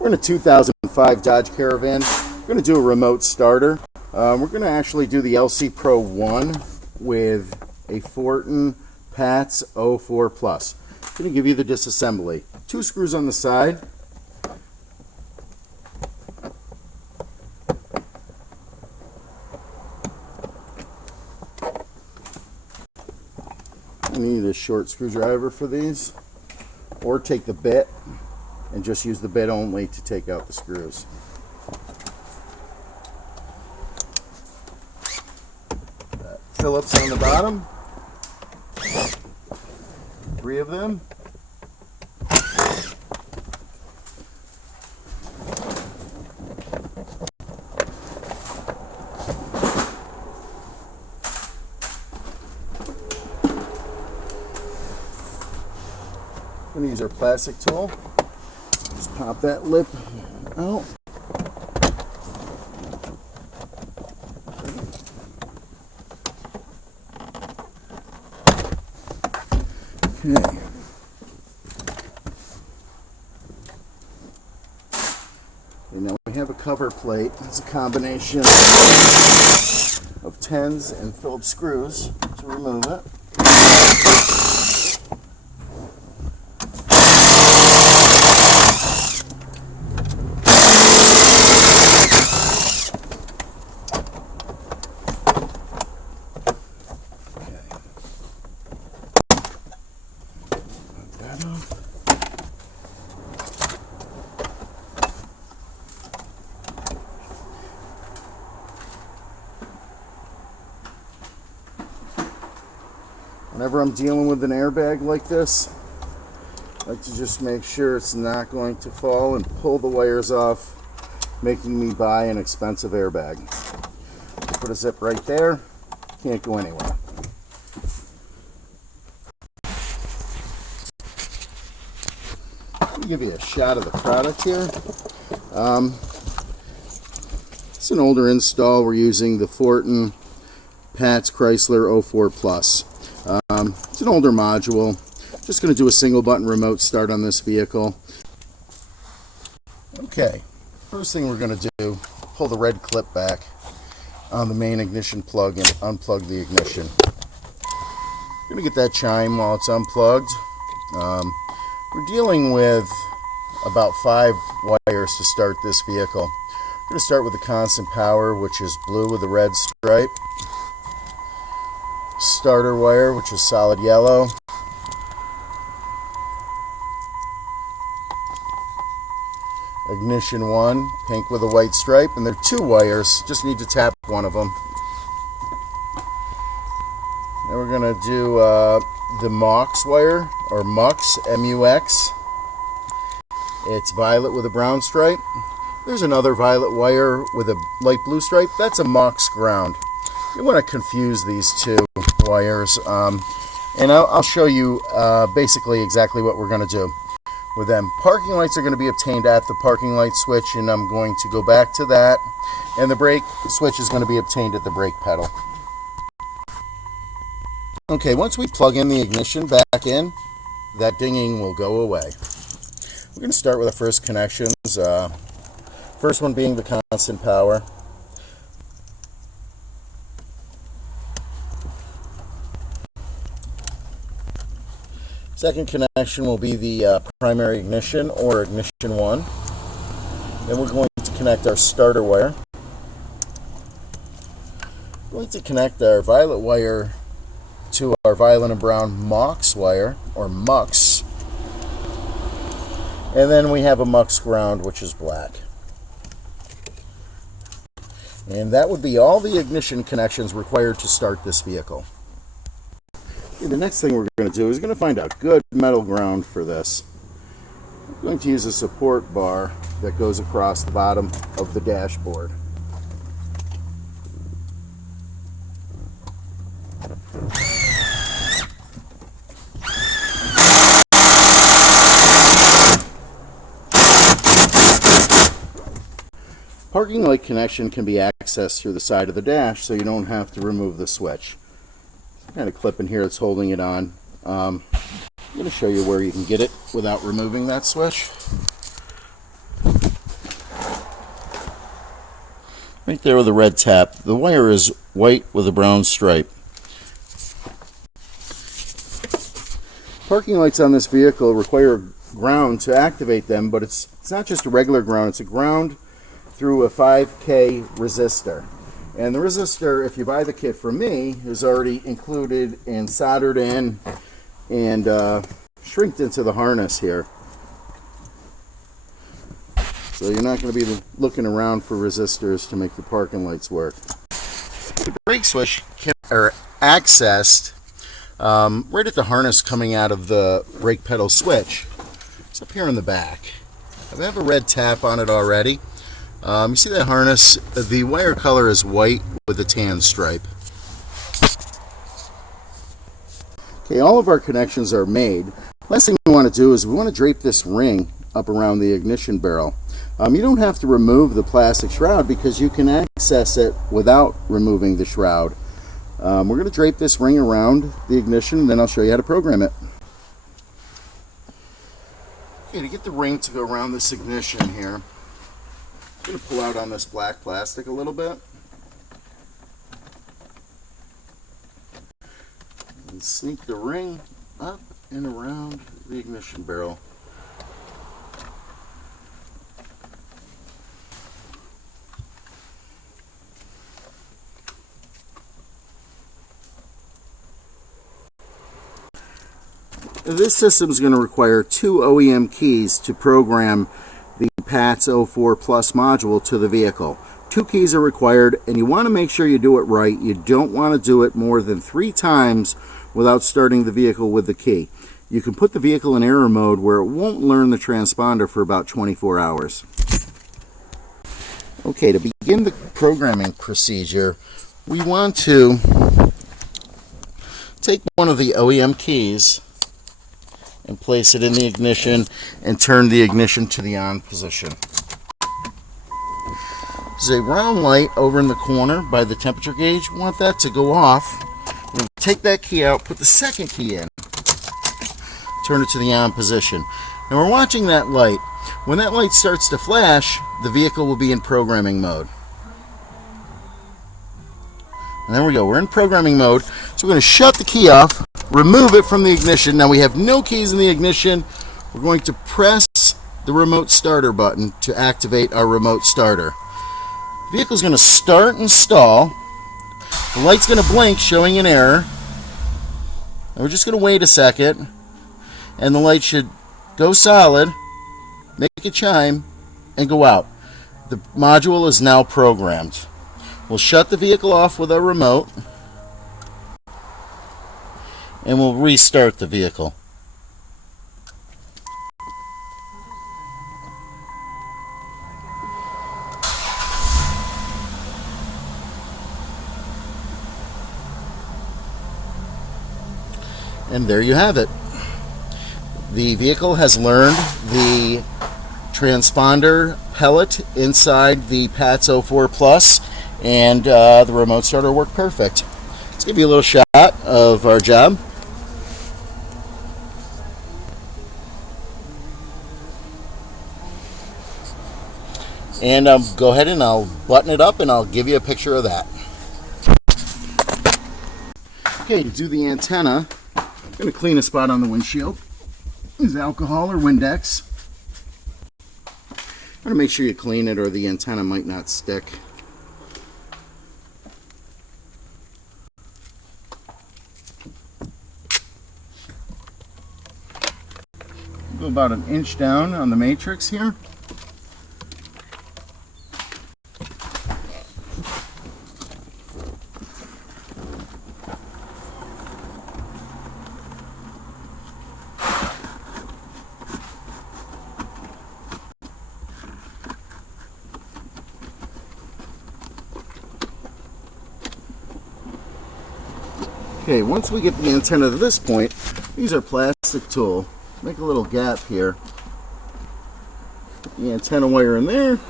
We're in a 2005 Dodge Caravan. We're going to do a remote starter. We're going to actually do the LC Pro 1 with a Fortin PATS 04 Plus. I'm going to give you the disassembly. 2 screws on the side. I need a short screwdriver for these, or take the bit and just use the bit only to take out the screws. Phillips on the bottom, 3 of them. I'm going to use our plastic tool. Just pop that lip out. Okay. And now we have a cover plate. It's a combination of 10s and Phillips screws to remove it. Whenever I'm dealing with an airbag like this, I like to just make sure it's not going to fall and pull the wires off, making me buy an expensive airbag. Put a zip right there, can't go anywhere. Let me give you a shot of the product here. It's an older install. We're using the Fortin PATS Chrysler 04 Plus. It's an older module. Just going to do a single button remote start on this vehicle. Okay, first thing we're going to do, pull the red clip back on the main ignition plug and unplug the ignition. I'm going to get that chime while it's unplugged. We're dealing with about 5 wires to start this vehicle. We're going to start with the constant power, which is blue with a red stripe. Starter wire, which is solid yellow. Ignition 1, pink with a white stripe, and there are 2 wires, just need to tap one of them. Then we're going to do the MUX wire, or MUX, M-U-X. It's violet with a brown stripe. There's another violet wire with a light blue stripe. That's a MUX ground. You want to confuse these 2 wires, and I'll show you basically exactly what we're going to do with them. Parking lights are going to be obtained at the parking light switch, and I'm going to go back to that, and the brake switch is going to be obtained at the brake pedal. Okay, once we plug in the ignition back in, that dinging will go away. We're going to start with the first connections, first one being the constant power. Second connection will be the primary ignition, or ignition 1. Then we're going to connect our starter wire. We're going to connect our violet wire to our violet and brown MUX wire, or MUX. And then we have a MUX ground, which is black. And that would be all the ignition connections required to start this vehicle. The next thing we're going to do is going to find a good metal ground for this. I'm going to use a support bar that goes across the bottom of the dashboard. Parking light connection can be accessed through the side of the dash, so you don't have to remove the switch. Kind of clip in here that's holding it on. I'm going to show you where you can get it without removing that switch. right there with a red tap. The wire is white with a brown stripe. Parking lights on this vehicle require ground to activate them, but it's not just a regular ground, it's a ground through a 5K resistor. And the resistor, if you buy the kit from me, is already included and soldered in and shrinked into the harness here. So you're not going to be looking around for resistors to make the parking lights work. The brake switch are accessed right at the harness coming out of the brake pedal switch. It's up here in the back. I have a red tap on it already. You see that harness? The wire color is white with a tan stripe. Okay, all of our connections are made. Last thing we want to do is we want to drape this ring up around the ignition barrel. You don't have to remove the plastic shroud because you can access it without removing the shroud. We're going to drape this ring around the ignition, and then I'll show you how to program it. Okay, to get the ring to go around this ignition here, I'm going to pull out on this black plastic a little bit. And sneak the ring up and around the ignition barrel. This system is going to require 2 OEM keys to program the PATS 04 Plus module to the vehicle. 2 keys are required, and you want to make sure you do it right. You don't want to do it more than 3 times without starting the vehicle with the key. You can put the vehicle in error mode where it won't learn the transponder for about 24 hours. Okay, to begin the programming procedure, we want to take one of the OEM keys and place it in the ignition and turn the ignition to the on position. There's a round light over in the corner by the temperature gauge. We want that to go off. We'll take that key out, put the second key in, turn it to the on position. Now we're watching that light. When that light starts to flash, the vehicle will be in programming mode. And there we go, we're in programming mode. So we're going to shut the key off, remove it from the ignition. Now we have no keys in the ignition. We're going to press the remote starter button to activate our remote starter. The vehicle's going to start and stall. The light's going to blink, showing an error. And we're just going to wait a second, and the light should go solid, make a chime, and go out. The module is now programmed. We'll shut the vehicle off with our remote, and we'll restart the vehicle. And there you have it. The vehicle has learned the transponder pellet inside the PATS 04 Plus, and the remote starter worked perfect. Let's give you a little shot of our job. And go ahead and I'll button it up and I'll give you a picture of that. Okay, to do the antenna, I'm going to clean a spot on the windshield. Use alcohol or Windex. I'm going to make sure you clean it or the antenna might not stick. Go about an inch down on the matrix here. Okay, once we get the antenna to this point, use our plastic tool. Make a little gap here. Put the antenna wire in there.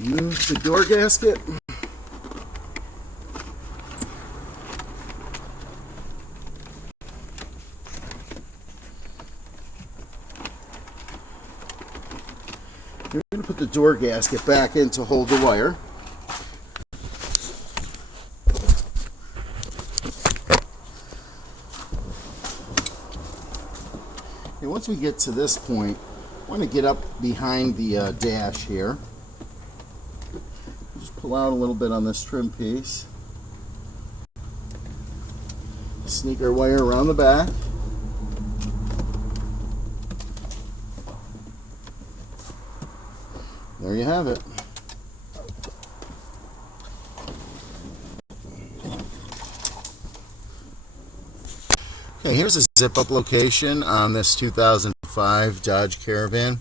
Move the door gasket. You're going to put the door gasket back in to hold the wire. And once we get to this point, I want to get up behind the dash here. Just pull out a little bit on this trim piece. Sneak our wire around the back. There you have it. Okay, here's a zip-up location on this 2005 Dodge Caravan.